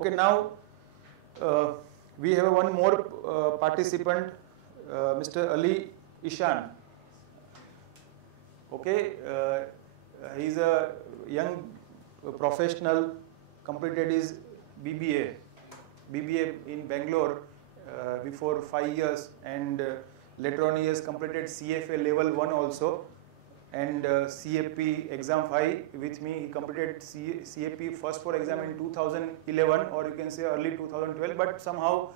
Okay, now we have one more participant, Mr. Ali Ishaan. Okay, he is a young professional, completed his BBA in Bangalore before 5 years, and later on he has completed CFA level 1 also, and CFP exam 5 with me. He completed CFP first 4 exam in 2011, or you can say early 2012, but somehow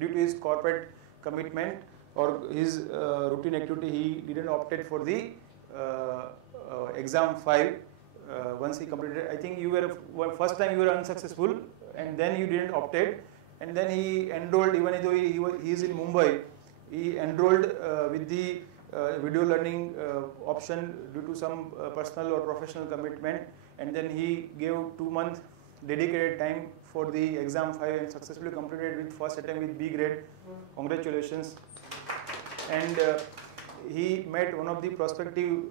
due to his corporate commitment or his routine activity, he didn't opted for the exam 5. Once he completed, I think you were first time you were unsuccessful, and then you didn't opted, and then he enrolled, even though he is in Mumbai, he enrolled with the video learning option due to some personal or professional commitment, and then he gave 2 months dedicated time for the exam 5 and successfully completed with first attempt with B grade. Congratulations. And he met one of the prospective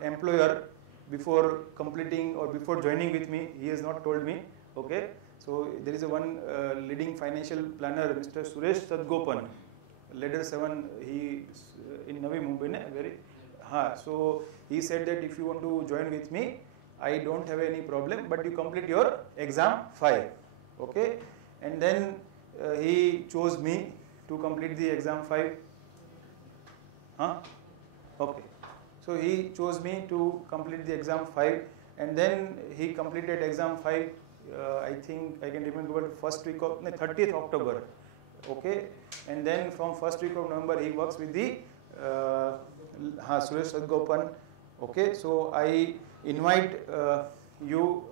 employer before completing or before joining with me. He has not told me. Okay, so there is a one leading financial planner, Mr. Suresh Sadgopan, ladder 7, he in Navi Mumbai. So he said that if you want to join with me, I don't have any problem, but you complete your exam 5. Okay, and then he chose me to complete the exam 5. Okay, so he chose me to complete the exam 5, and then he completed exam 5. I think I can remember first week of 30th October. Okay, and then from first week of November he works with the Suresh Sadgopan. Okay, so I invite you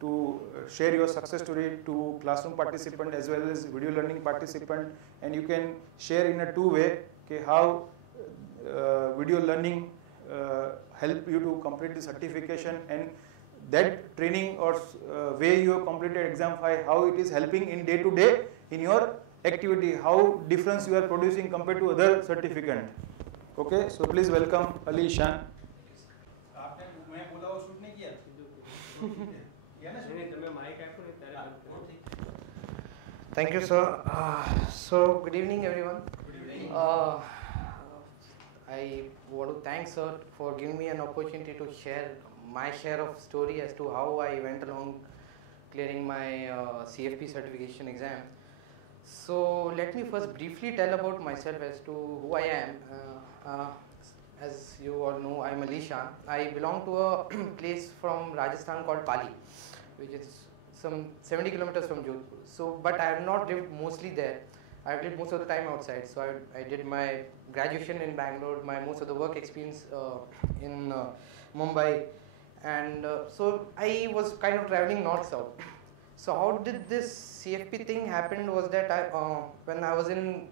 to share your success story to classroom participant as well as video learning participant, and you can share in a two-way, okay, how video learning help you to complete the certification, and that training or way you have completed exam 5, how it is helping in day to day in your activity, how difference you are producing compared to other certificant. Okay, so please welcome Ali Ishaan. Thank you, sir. So good evening, everyone. Good evening. I want to thank sir for giving me an opportunity to share my share of story as to how I went along clearing my CFP certification exam. So let me first briefly tell about myself as to who I am. As you all know, I am Ali Ishaan. I belong to a place from Rajasthan called Pali, which is some 70 kilometers from Jodhpur. So, but I have not lived mostly there. I have lived most of the time outside. So I did my graduation in Bangalore, my most of the work experience in Mumbai, and so I was kind of traveling north-south. So how did this CFP thing happen was that when I was in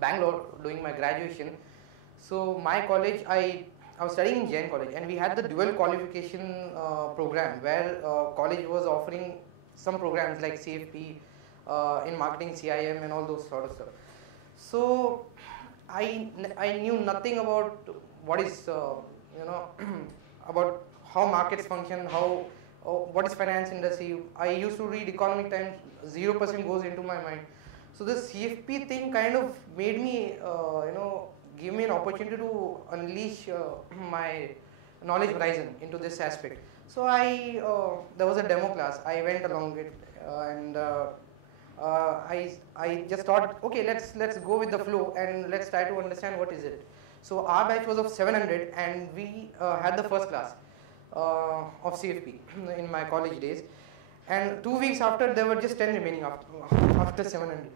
Bangalore doing my graduation, so my college, I was studying in Jain College, and we had the dual qualification program where college was offering some programs like CFP in marketing, CIM, and all those sort of stuff. So I knew nothing about what is about how markets function, what is finance industry. I used to read Economic Times, 0% goes into my mind. So this CFP thing kind of made me, give me an opportunity to unleash my knowledge horizon into this aspect. So there was a demo class. I went along with, and I just thought, okay, let's go with the flow and let's try to understand what is it. So our batch was of 700, and we had the first class of CFP in my college days, and 2 weeks after there were just 10 remaining after 700.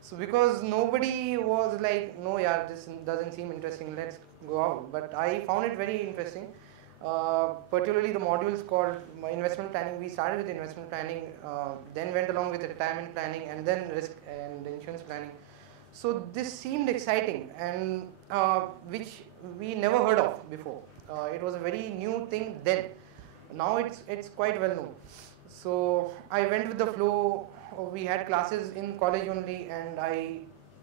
So because nobody was like, no yaar, this doesn't seem interesting, let's go out. But I found it very interesting, particularly the modules called investment planning. We started with investment planning, then went along with retirement planning, and then risk and insurance planning. So this seemed exciting, and which we never heard of before. It was a very new thing then. Now it's quite well known. So I went with the flow. We had classes in college only, and I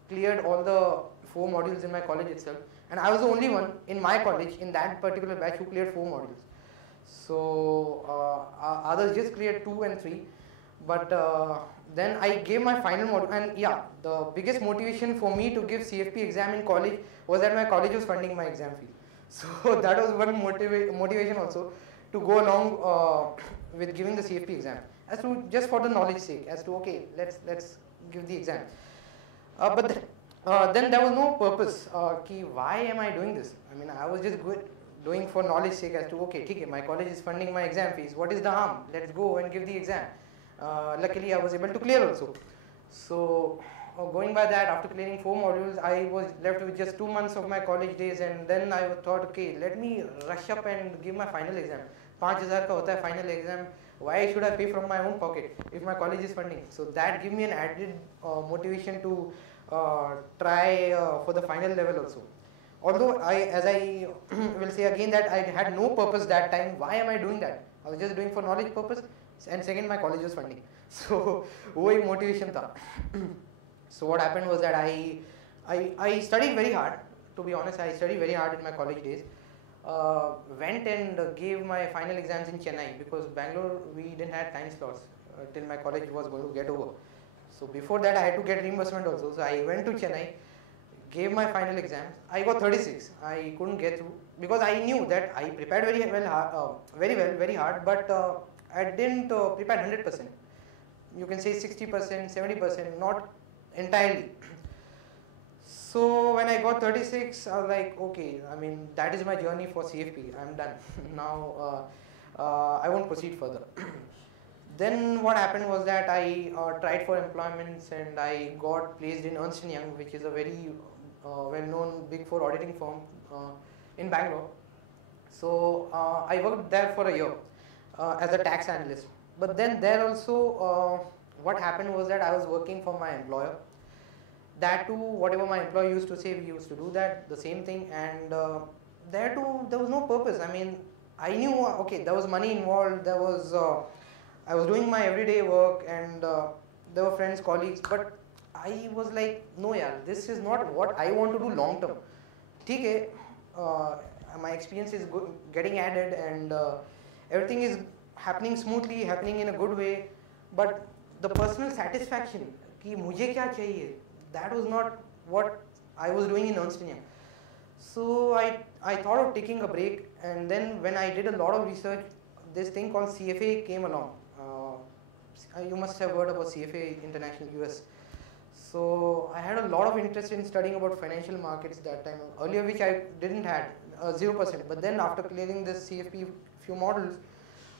cleared all the 4 modules in my college itself. And I was the only one in my college in that particular batch who cleared 4 modules. So others just cleared 2 and 3. But then I gave my final module, and yeah, the biggest motivation for me to give CFP exam in college was that my college was funding my exam fee. So that was one motivation also to go along with giving the CFP exam, as to just for the knowledge sake, as to okay, let's give the exam. But then there was no purpose. Ki why am I doing this? I mean, I was just doing for knowledge sake, as to okay, okay, my college is funding my exam fees. What is the harm? Let's go and give the exam. Luckily, I was able to clear also. So going by that, after clearing 4 modules, I was left with just 2 months of my college days, and then I thought, okay, let me rush up and give my final exam. 5,000 ka hota hai final exam. Why should I pay from my own pocket if my college is funding? So that gave me an added motivation to try for the final level also. Although as I will say again, that I had no purpose that time. Why am I doing that? I was just doing for knowledge purpose, and second, my college was funding. So वही motivation था. So what happened was that I studied very hard. To be honest, I studied very hard in my college days. Went and gave my final exams in Chennai, because Bangalore we didn't have time slots till my college was going to get over. So before that, I had to get reimbursement also. So I went to Chennai, gave my final exams. I got 36. I couldn't get through because I knew that I prepared very hard, but I didn't prepare 100%. You can say 60%, 70%, not entirely. So when I got 36, I was like, okay, I mean, that is my journey for CFP. I'm done. Now I won't proceed further. Then what happened was that I tried for employments, and I got placed in Ernst & Young, which is a very well-known Big 4 auditing firm in Bangalore. So I worked there for a year as a tax analyst. But then there also, what happened was that I was working for my employer. That too, whatever my employer used to say, we used to do that, the same thing. And there too, there was no purpose. I mean, I knew, okay, there was money involved, there was, I was doing my everyday work, and there were friends, colleagues, but I was like, no yaar, this is not what I want to do long term. Okay, my experience is getting added, and everything is happening smoothly, happening in a good way, but the personal satisfaction, ki mujhe kya chahiye, that was not what I was doing in Ernst & Young. So I thought of taking a break, and then when I did a lot of research, this thing called CFA came along. You must have heard about CFA International US. So I had a lot of interest in studying about financial markets that time, earlier which I didn't had, 0%. But then after clearing this CFP few models,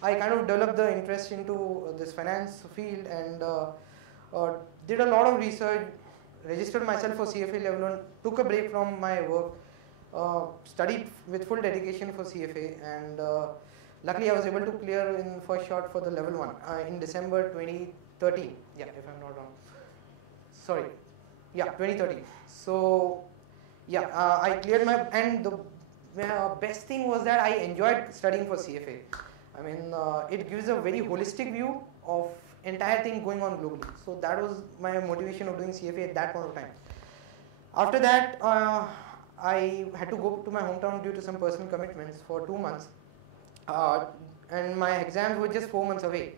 I kind of developed the interest into this finance field, and did a lot of research, registered myself for CFA level 1, took a break from my work, studied with full dedication for CFA, and luckily I was able to clear in first shot for the level 1 in December 2013. Yeah, if I'm not wrong. Sorry. Yeah, 2013. So yeah, I cleared my, and the best thing was that I enjoyed studying for CFA. I mean, it gives a very holistic view of entire thing going on globally. So that was my motivation of doing CFA at that point of time. After that, I had to go to my hometown due to some personal commitments for 2 months. And my exams were just 4 months away.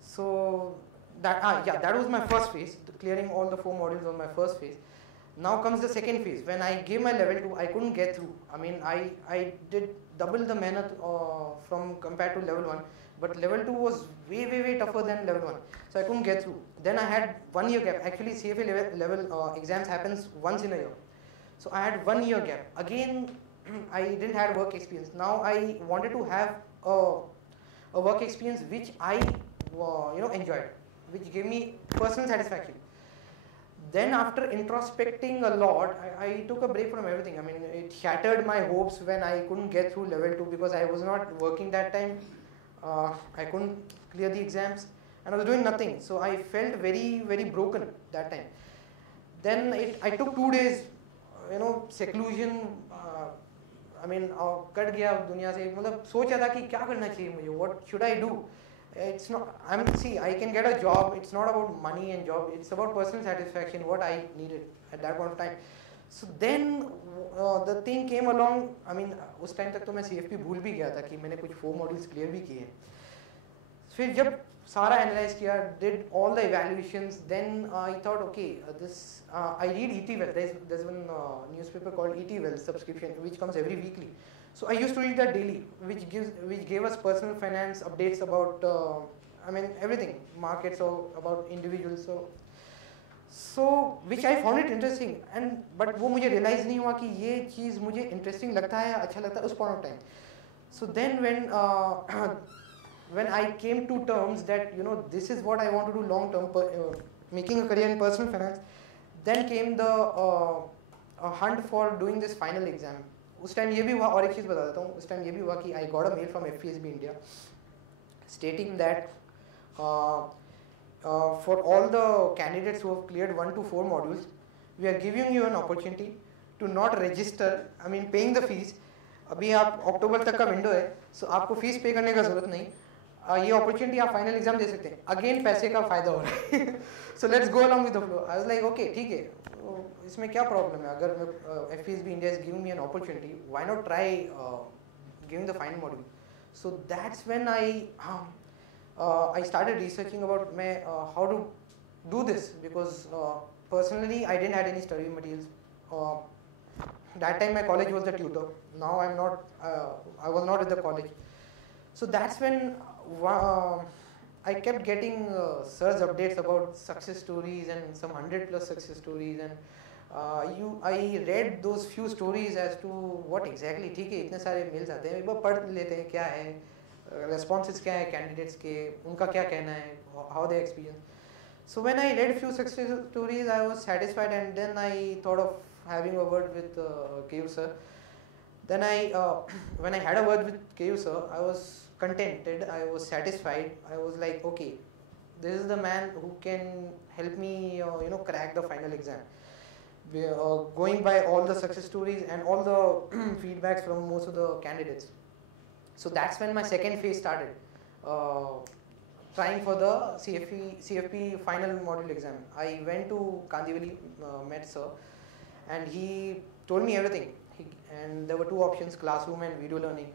So that, that was my first phase, clearing all the 4 modules of my first phase. Now comes the second phase. When I gave my level 2, I couldn't get through. I mean, I did double the mehnat from compared to level 1. But level 2 was way tougher than level 1. So I couldn't get through. Then I had 1 year gap. Actually, CFA level exams happens once in a year. So I had 1 year gap. Again, I didn't have work experience. Now I wanted to have a work experience which I enjoyed, which gave me personal satisfaction. Then after introspecting a lot, I took a break from everything. I mean, it shattered my hopes when I couldn't get through level 2 because I was not working that time. I couldn't clear the exams, and I was doing nothing. So I felt very broken that time. Then I took 2 days, seclusion. I mean, cut गया दुनिया से, मतलब सोचा था कि क्या करना चाहिए मुझे, what should I do? It's not, I can get a job, it's not about money and job, it's about personal satisfaction, what I needed at that point of time. So then the thing came along. I mean, उस time तक तो मैं CFP भूल भी गया था कि मैंने कुछ 4 modules clear भी किए हैं. फिर जब सारा एनालाइज किया, did all the evaluations, then I thought okay, I read ET Well. There's one newspaper called ET Well subscription which comes every weekly. So I used to read that daily, which gave us personal finance updates about everything, markets or about individuals. So which I found it interesting, but वो मुझे realize नहीं हुआ कि ये चीज़ मुझे interesting लगता है, अच्छा लगता है उस point of time. So then when I came to terms that this is what I want to do long term, making a career in personal finance, then came the hunt for doing this final exam. उस time ये भी हुआ, और एक चीज़ बता देता हूँ, उस टाइम ये भी हुआ कि I got a mail from FPSB India stating that for all the candidates who have cleared 1 to 4 modules, we are giving you an opportunity to not register, paying the fees. अभी आप अक्टूबर तक का window है, सो आपको fees पे करने का जरूरत नहीं, ये अपॉर्चुनिटी आप फाइनल एग्जाम दे सकते हैं, अगेन पैसे का फायदा हो रहा है. So let's go along with the flow. I was like okay ठीक है, इसमें क्या प्रॉब्लम है, अगर FPSB India is giving me an opportunity, why not try giving the final module. So that's when I started researching about how to do this, because personally I didn't have any study materials. That time my college was the tutor. Now I'm not. I was not at the college. So that's when I kept getting Sir's updates about success stories and some 100+ success stories, and I read those few stories as to what exactly. ठीक है, इतने सारे mails आते हैं, एक बार पढ़ लेते हैं क्या है, responses क्या है candidates के, उनका क्या कहना है, how they experience. So when I read few success stories, I was satisfied, and then I thought of having a word with Keyur Sir. Then when I had a word with Keyur Sir, I was contented, I was satisfied. I was like, okay, this is the man who can help me, crack the final exam. Going by all the success stories and all the feedbacks from most of the candidates. So that's when my second phase started, trying for the CFP Final module exam. I went to Kandivali, met Sir, and he told me everything. And there were 2 options, classroom and video learning.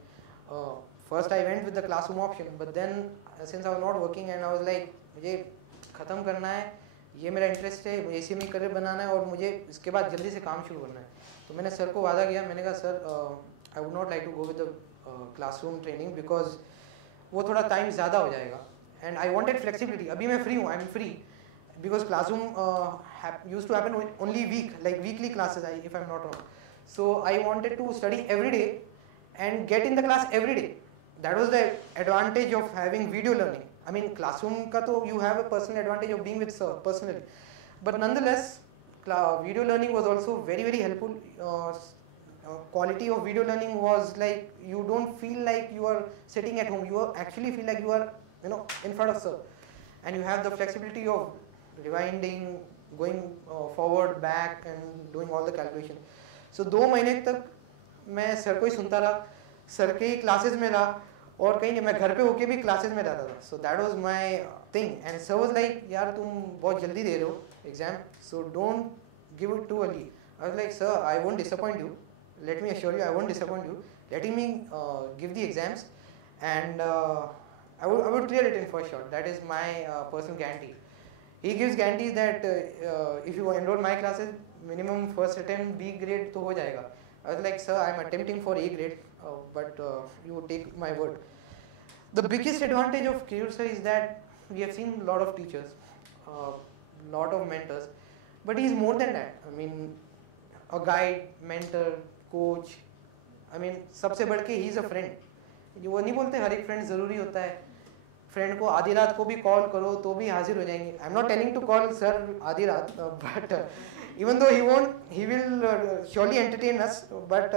First I went with the classroom option, but then since I was not working and I was like, मुझे ख़त्म करना है, ये मेरा interest है, मुझे इसी में करियर बनाना है और मुझे इसके बाद जल्दी से काम शुरू करना है. तो मैंने सर को वादा किया, मैंने कहा sir I would not like to go with the classroom training because वो थोड़ा टाइम ज़्यादा हो जाएगा. And I wanted flexibility. अभी मैं फ्री हूँ, I am free, because classroom used to happen only weekly classes, if I am not wrong. So I wanted to study every day and get in the class every day. That was the advantage of having video learning. Classroom ka to you have a personal advantage of being with Sir personally, but nonetheless video learning was also very, very helpful. Quality of video learning was like you don't feel like you are sitting at home, you actually feel like you are in front of Sir, and you have the flexibility of rewinding, going forward, back, and doing all the calculations. So 2 महीने तक मैं sir को ही सुनता रहा, sir के ही classes में रहा, और कहीं नहीं, मैं घर पे होके भी क्लासेस में रहता था. So that was my thing, and sir was like, यार तुम बहुत जल्दी दे रहे हो exam, so don't give it too early. I was like, sir, I won't disappoint you. Let me assure you, I won't disappoint you. Letting me give the exams, and I would clear it in first shot. That is my personal guarantee. He gives guarantees that if you enroll my classes, minimum first attempt B grade तो हो जाएगा. I was like, sir, I am attempting for A grade, but you take my word. The biggest advantage of Keyur Sir is that we have seen a lot of teachers, lot of mentors, but he is more than that. A guide, mentor, coach. सबसे बढ़ के he is a friend. वो नहीं बोलते हर एक friend ज़रूरी होता है. फ्रेंड को आधी रात को भी कॉल करो तो भी हाजिर हो जाएंगे. I am not telling to call sir आधी रात, but even though he will surely entertain us, but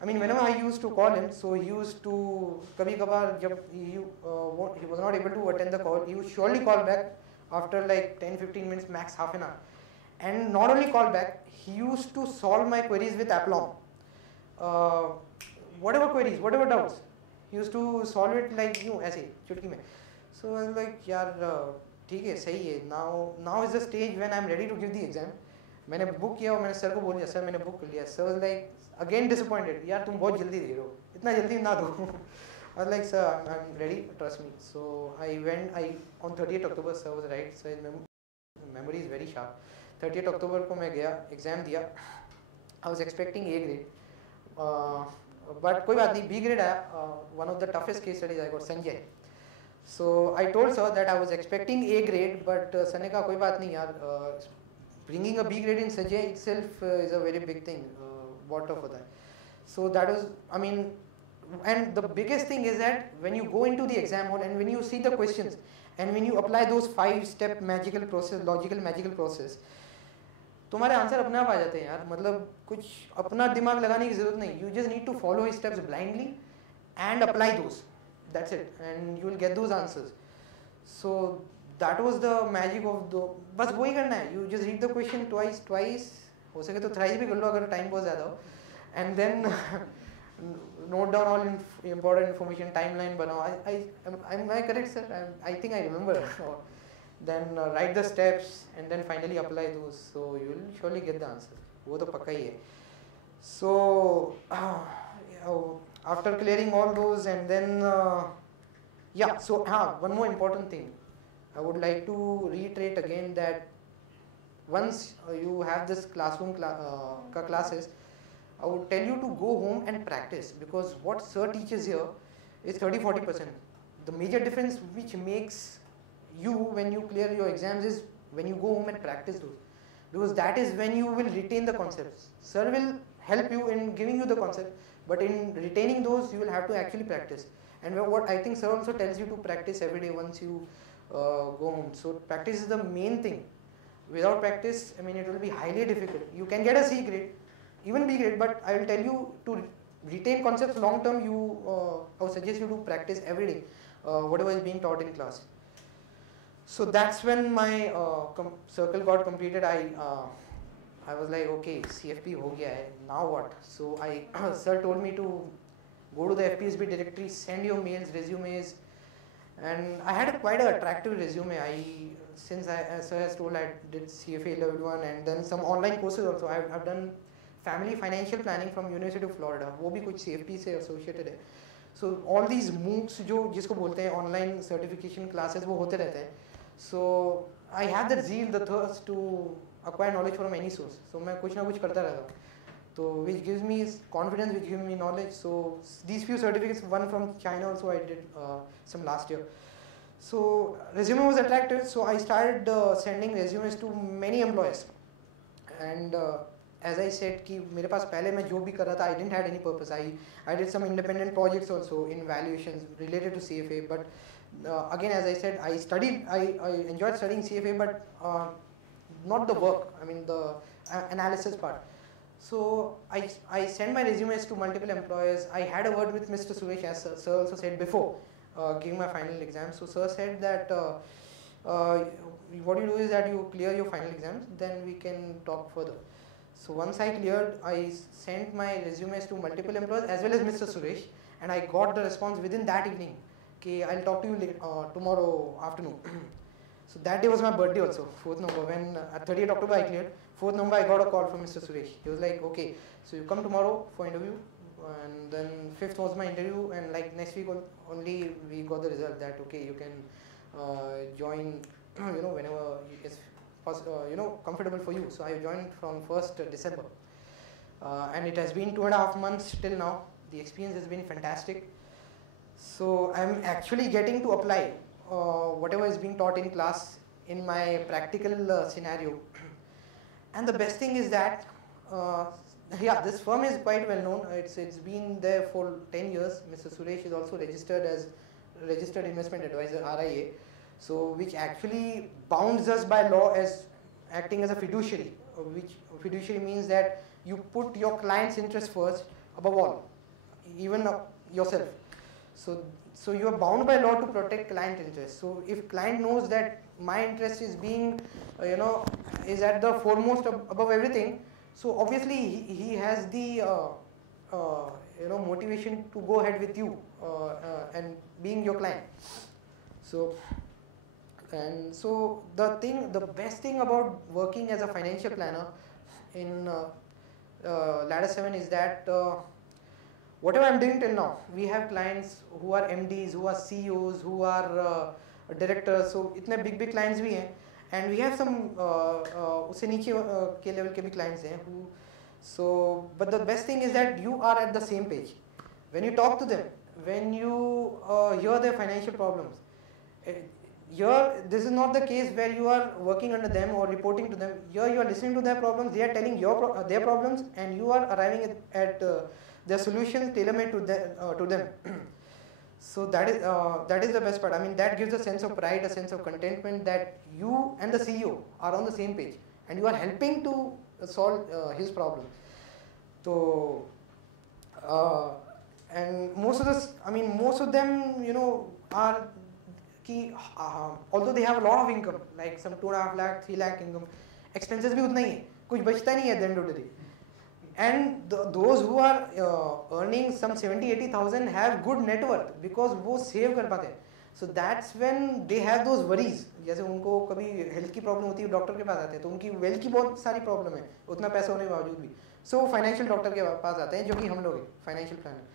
whenever I used to call him, so he used to kabhi kabhar jab he was not able to attend the call, he would surely call back after like 10-15 minutes max, half an hour. And not only call back, he used to solve my queries with aplomb. Whatever queries, whatever doubts, he used to solve it like ऐसे चुटकी में. So I was like, यार ठीक है, सही है. Now is the stage when I am ready to give the exam. मैंने book किया और मैंने सर को बोल दिया, सर मैंने बुक कर लिया. Sir was like again disappointed, यार तुम बहुत जल्दी दे रहे हो, इतना जल्दी ना दो. I was like, sir, I'm ready, trust me. So I went, on 30th October, sir was right, so his memory is very sharp. 30th October को मैं गया, exam दिया. I was expecting A grade, but कोई बात नहीं, B grade आया. One of the toughest case studies I got, Sanjay. So I told sir that I was expecting A grade, but sir ने कहा कोई बात नहीं यार, bringing a B grade in Sanjay itself is a very big thing. What of that? So that was, I mean, and the biggest thing is that when you go into the exam hall and when you see the questions and when you apply those 5-step magical process, logical magical process, तुम्हारे answer अपने आप आ जाते हैं यार. मतलब कुछ अपना दिमाग लगाने की जरूरत नहीं. You just need to follow his steps blindly and apply those. That's it, and you will get those answers. So that was the magic of the. बस वही करना है. You just read the question twice. हो सके तो thrice भी कर लो अगर time बहुत ज़्यादा हो. And then note down all important information, timeline बनाओ. Am I correct, sir? I think I remember. Then write the steps and then finally apply those. So you will surely get the answer. वो तो पक्का ही है. So after clearing all those and then yeah. So one more important thing. I would like to reiterate again that once you have this classroom classes, I would tell you to go home and practice, because what sir teaches here is 30-40%. The major difference which makes you when you clear your exams is when you go home and practice those, because that is when you will retain the concepts. Sir will help you in giving you the concept, but in retaining those you will have to actually practice. And what I think sir also tells you to practice every day once you go home. So practice is the main thing. Without practice, I mean, it will be highly difficult. You can get a C grade, even B grade, but I will tell you to retain concepts long term, I would suggest you to practice every day, whatever is being taught in class. So that's when my circle got completed. I was like, okay, CFP ho gaya hai, now what? So sir told me to go to the FPSB directory, send your mails, resumes, and I had quite an attractive resume. Since as sir has told, I did CFA level 1 and then some online courses also. I've done family financial planning from University of Florida. वो भी कुछ CFP से associated है. So all these MOOCs जो जिसको बोलते हैं online certification classes वो होते रहते हैं. So I had the zeal, the thirst to acquire knowledge from any source. So मैं कुछ ना कुछ करता रहता हूँ. So which gives me confidence, which gives me knowledge. So these few certificates, one from China also I did some last year. So resume was attractive, so I started sending resumes to many employers. And as I said कि मेरे पास पहले मैं जो भी कर रहा था, I didn't have any purpose. I did some independent projects also in valuations related to CFA. But again, as I said, I enjoyed studying CFA, but not the work. I mean the analysis part. So I sent my resumes to multiple employers. I had a word with Mr. Suresh, as sir also said before, giving my final exam. So sir said that what you do is that you clear your final exams, then we can talk further. So once I cleared, I sent my resumes to multiple employers as well as Mr. Suresh, and I got the response within that evening. Okay, I'll talk to you tomorrow afternoon. So that day was my birthday also, 4th November. When at 30th October I cleared, 4th November I got a call from Mr. Suresh. He was like, okay, so you come tomorrow for interview, and then 5th was my interview, and like next week only we got the result that okay, you can join, whenever it's comfortable for you. So I joined from 1st December, and it has been 2.5 months till now. The experience has been fantastic. So I'm actually getting to apply whatever is being taught in class in my practical scenario. And the best thing is that this firm is quite well known. It's been there for 10 years. Mr. Suresh is also registered as Registered Investment Advisor, RIA. So which actually bounds us by law as acting as a fiduciary, which fiduciary means that you put your client's interest first above all, even yourself. So you are bound by law to protect client interest. So if client knows that my interest is being, is at the foremost above everything, so obviously he has the, motivation to go ahead with you and being your client. So the best thing about working as a financial planner in Ladder 7 is that whatever I'm doing till now, we have clients who are MDs, who are CEOs, who are directors, so itne big clients bhi hain, and we have some usse niche ke level ke bhi clients hain who, so but the best thing is that you are at the same page when you talk to them, when you hear their financial problems. Here, this is not the case where you are working under them or reporting to them. Here, you are listening to their problems, they are telling their problems, and you are arriving at their solutions tailor-made to them. So that is the best part. I mean, that gives a sense of pride, a sense of contentment that you and the CEO are on the same page, and you are helping to solve his problem. So, and most of them, you know, are although they have a lot of income, like some 2.5 lakh, 3 lakh income, expenses भी उतना ही है, कुछ बचता नहीं है at the end of the day. And those who are earning some 70-80,000 have good net worth because वो save कर पाते हैं. So that's when they have those worries. जैसे उनको कभी health की problem होती है, डॉक्टर के पास आते हैं, तो उनकी wealth की बहुत सारी problem है, उतना पैसा होने के बावजूद भी. So financial doctor के पास आते हैं, जो कि हम लोग हैं, financial planner.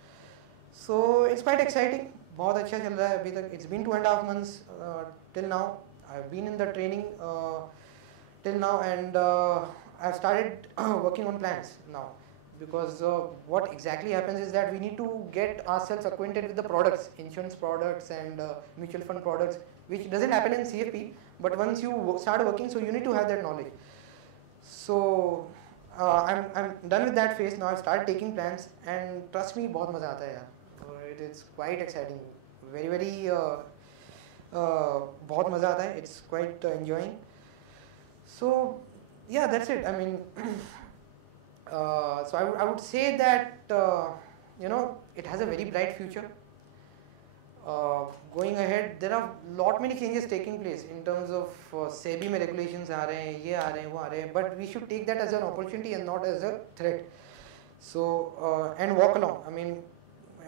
So it's quite exciting. बहुत अच्छा चल रहा है अभी तक. It's been 2.5 months till now. I've been in the training till now, and I've started working on plans now, because what exactly happens is that we need to get ourselves acquainted with the products, insurance products and mutual fund products, which doesn't happen in CFP, but once you start working, so you need to have that knowledge. So I'm done with that phase now. I've started taking plans, and trust me, बहुत मजा आता है यार. It is quite exciting, very बहुत मजा आता है. It's quite enjoying. So yeah, that's it. I mean, so I would say that you know, it has a very bright future. Going ahead, there are many changes taking place in terms of SEBI में regulations आ रहे हैं, ये आ रहे हैं, वो आ रहे हैं, but we should take that as an opportunity and not as a threat. So and walk along. I mean,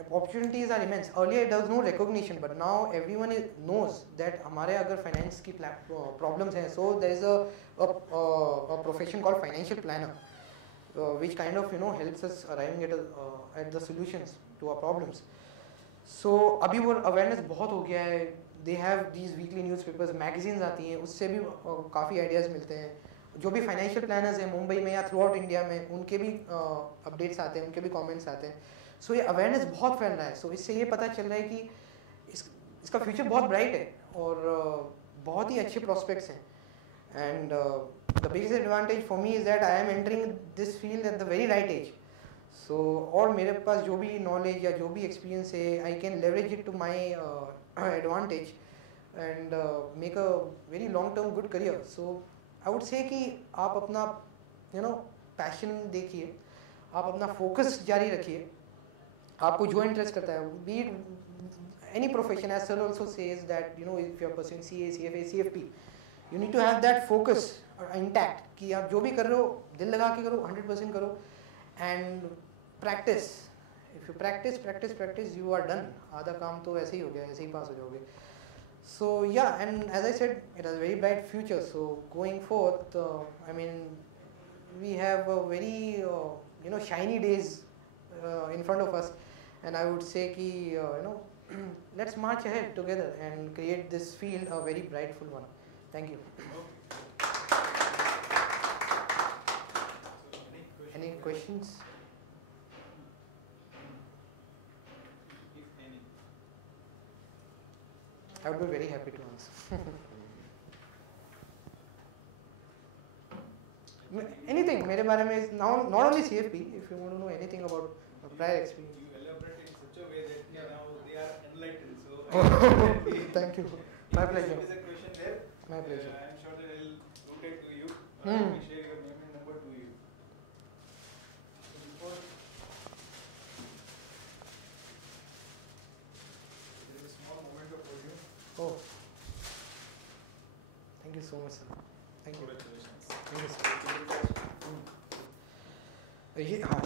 opportunities are immense. Earlier there was no recognition, but now everyone knows that हमारे अगर finance की problems हैं, so there is a profession called financial planner, which kind of, you know, helps us arriving at the solutions to our problems. So अभी वो awareness बहुत हो गया है. They have these weekly newspapers, magazines आती हैं, उससे भी काफ़ी ideas मिलते हैं. जो भी financial planners हैं मुंबई में या throughout India में, उनके भी updates आते हैं, उनके भी comments आते हैं. So ये awareness बहुत फैल रहा है. So इससे ये पता चल रहा है कि इसका future बहुत bright है और बहुत ही अच्छे prospects हैं. And the biggest advantage for me is that I am entering this field at the very right age. So और मेरे पास जो भी knowledge या जो भी experience है, I can leverage it to my advantage and make a very long-term good career. So I would say कि आप अपना, you know, passion देखिए, आप अपना focus जारी रखिए. आपको जो interest करता है, be it any profession, as Sir also says that, you know, if you are pursuing CA, CFA, CFP, you need to have that focus intact कि आप जो भी कर रहे हो दिल लगा के करो, 100% करो, and practice. If you practice, you are done. आधा काम तो ऐसे ही हो गया, ऐसे ही पास हो जाओगे. So yeah, and as I said, it has a very bright future. So going forth, I mean, we have a very you know, shiny days in front of us, and I would say कि you know, let's march ahead together and create this field a very brightful one. Thank you. Any questions? I would be very happy to answer. Anything मेरे बारे में, now not only CFP, if you want to know anything about prior experience. You elaborate in such a way that now they are enlightened. So thank you. My pleasure. There is a question there. My pleasure. I am sure that I will route it to you. Let me share your name and number to you. So before there is a small moment of audio. Oh, thank you so much, sir. Thank you. Congratulations. Thank you, sir. हाँ